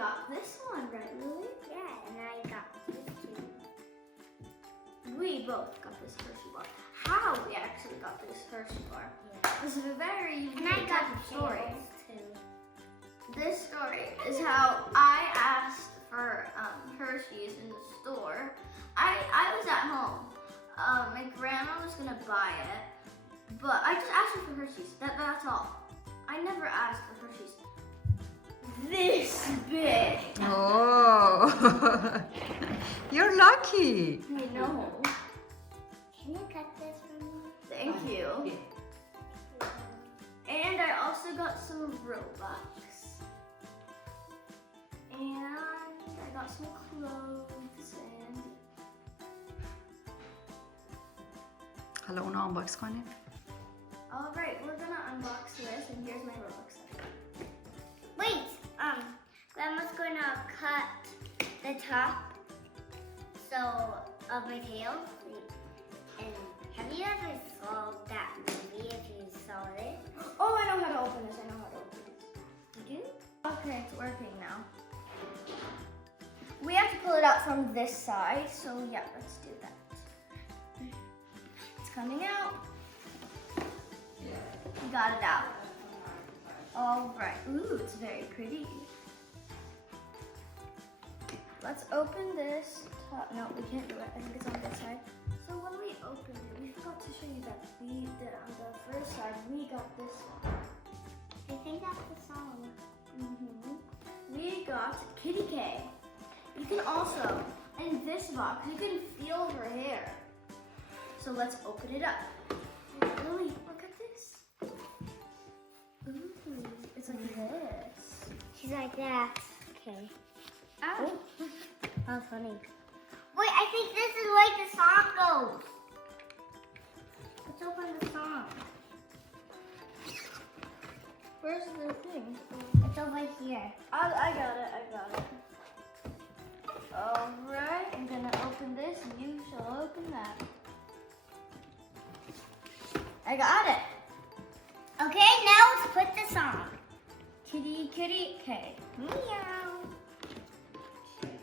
got this one, right, Lily? Yeah, and I got this too. We both got this Hershey bar. How we actually got this Hershey bar? Yeah. This is a very unique And I got type of story. too. This story is how I asked for Hershey's in the store. I was at home. My grandma was gonna buy it, but I just asked her for Hershey's. That's all. I never asked for Hershey's. This big. Oh, you're lucky. I know. Can you cut this for me? Thank you. And I also got some Robux. And I got some clothes and... حالا اونو unbox کنیم. Alright, we're gonna unbox this and here's my Robux. Wait, Grandma's gonna cut the top of my tail. And have you ever saw that movie if you saw it? Oh, I know how to open this. You do? Okay, it's working now. We have to pull it out from this side, so yeah, let's do that. It's coming out. We got it out. All right. Ooh, it's very pretty. Let's open this top. No, we can't do it. I think it's on this side. So when we opened it, we forgot to show you that we did on the first side. We got this one. I think that's the song. We got Kitty K. You can also, in this box, you can feel her hair. So let's open it up. Lily, look at this. Ooh, it's like this. She's like that. Okay. Ow. That was funny. Wait, I think this is where the song goes. Let's open the song. Where's the thing? It's over here. I got it. All right, I'm gonna open this and you shall open that. I got it. Okay, now let's put this on. Kitty, Kitty, K. Meow. Okay.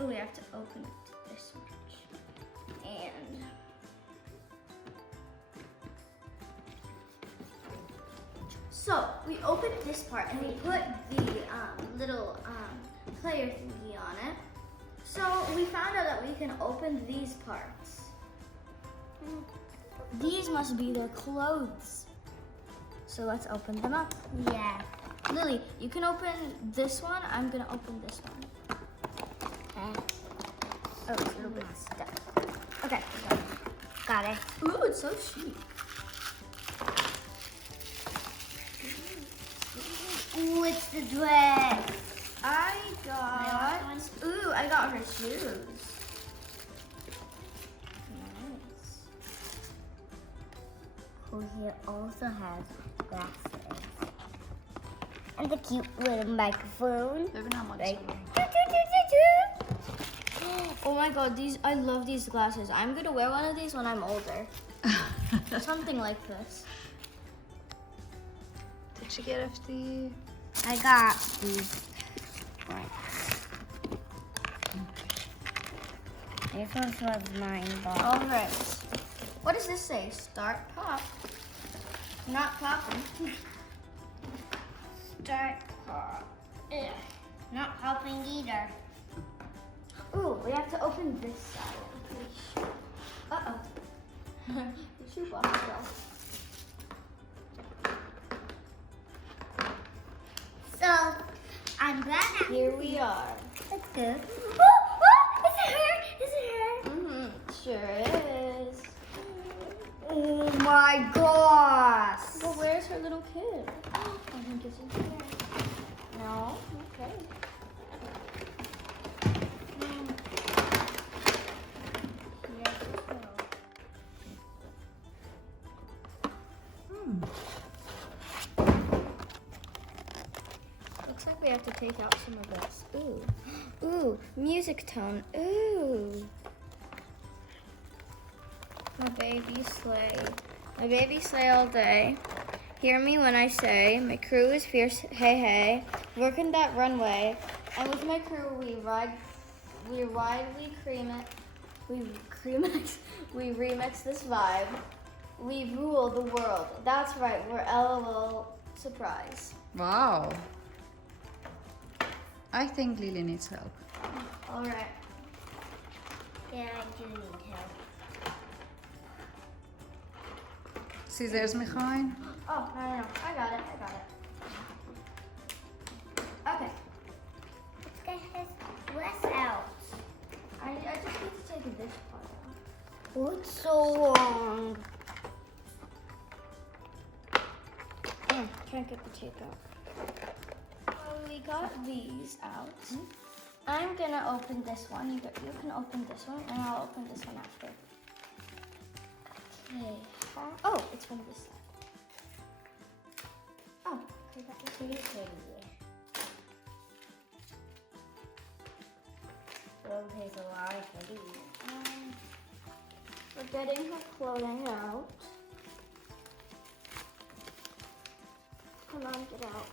Oh, we have to open it this much. And so we opened this part and we put the little player thingy on it. So we found out that we can open these parts. These must be their clothes. So let's open them up. Yeah. Lily, you can open this one. I'm gonna open this one. Okay. Oh, it's a little bit stuck. Okay. Got it. Ooh, it's so chic. Ooh, it's the dress. I got her shoes. Nice. Who here also has glasses. And the cute little microphone. ببینم Like, Oh my god, I love these glasses. I'm gonna wear one of these when I'm older. Something like this. تو چی گرفتی؟ I got these. This one was mine, but Alright. What does this say? Start pop. Not popping. start pop. Not helping either. Ooh, we have to open this side. Uh-oh. The shoe box fell. So, I'm gonna. Here we are. Let's go. Oh, is it her? Is it her? Mm-hmm. Sure is. Oh my gosh. But where's her little kid? I think it's in here. No? Okay. Looks like we have to take out some of this. Ooh. Ooh, music tone. Ooh. My baby sleigh. My baby sleigh all day. Hear me when I say, my crew is fierce, hey hey. Working that runway. And with my crew, we remix this vibe. We rule the world. That's right, we're LOL surprise. Wow. I think Lily needs help. All right. Yeah, I do need help. Scissors میخواین؟ Oh, no. I got it. Okay. Let's get his dress out. I just need to take this part out. Oh, it's so long. Can't get the tape out. Well, we got these out. I'm gonna open this one. You can open this one, and I'll open this one after. Okay. Oh, it's from this side. Oh, okay, that was Pretty pretty. Oh, there's a lot of pretty. We're getting her clothing out. Come on, get out.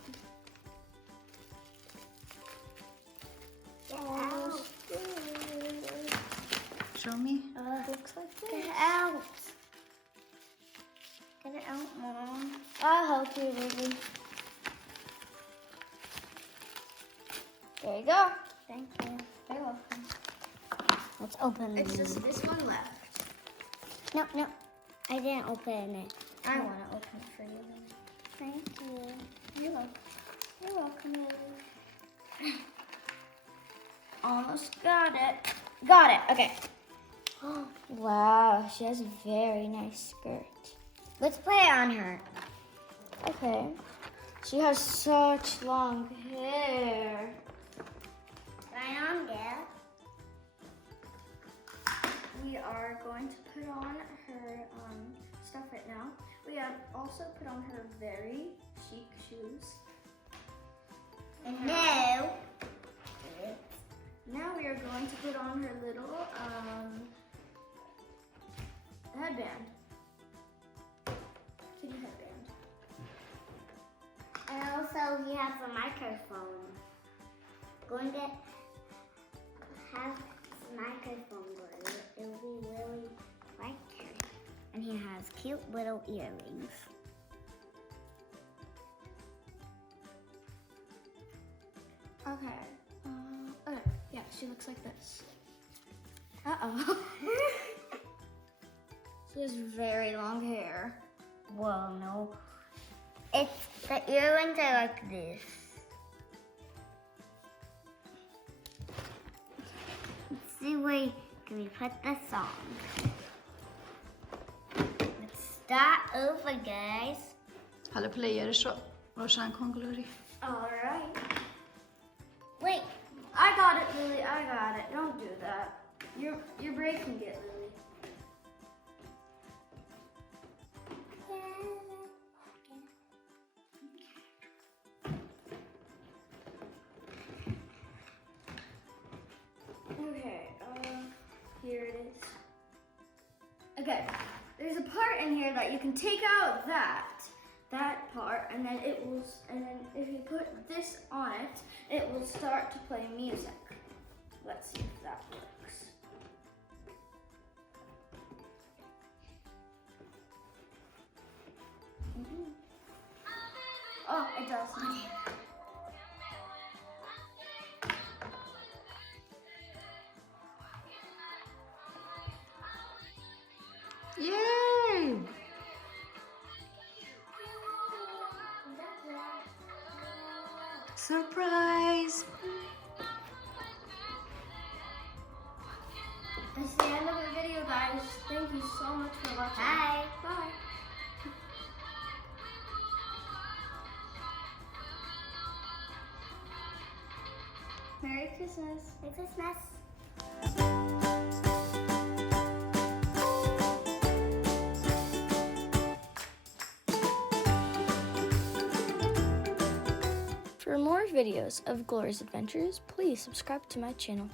Almost good. Show me. Looks like Get this. it out. Get it out, Mom. I'll help you, Lily. There you go. Thank you. You're welcome. Let's open it. It's just this one left. No. I didn't open it. I want to open it for you, Lily. Thank you. You're welcome. You're welcome, Lily. Almost got it. Got it. Okay. Wow, she has a very nice skirt. Let's play it on her. Okay. She has such long hair. Right on, girl. We are going to put on her stuff right now. We have also put on her very chic shoes. And now, Now we are going to put on her little headband. Kitty headband. and also he has a microphone. Going to have his microphone going. It will be really like her. And he has cute little earrings. Okay. Okay. Yeah, she looks like this. Uh-oh. She has very long hair. Well, no. It's the earrings are like this. Let's see where can we put the song. Let's start over, guys. حالا پلیرش رو روشن کن گلوری. Alright. Wait. I got it, Lily. I got it. Don't do that. You're breaking it, Lily. Okay, here it is. Okay, there's a part in here that you can take out that part, and then if you put this on it, it will start to play music. Let's see if that works. Oh, it does. Yay! Surprise! That's the end of the video, guys. Thank you so much for watching. Bye. Bye. Merry Christmas. Merry Christmas. For more videos of Glory's adventures, please subscribe to my channel.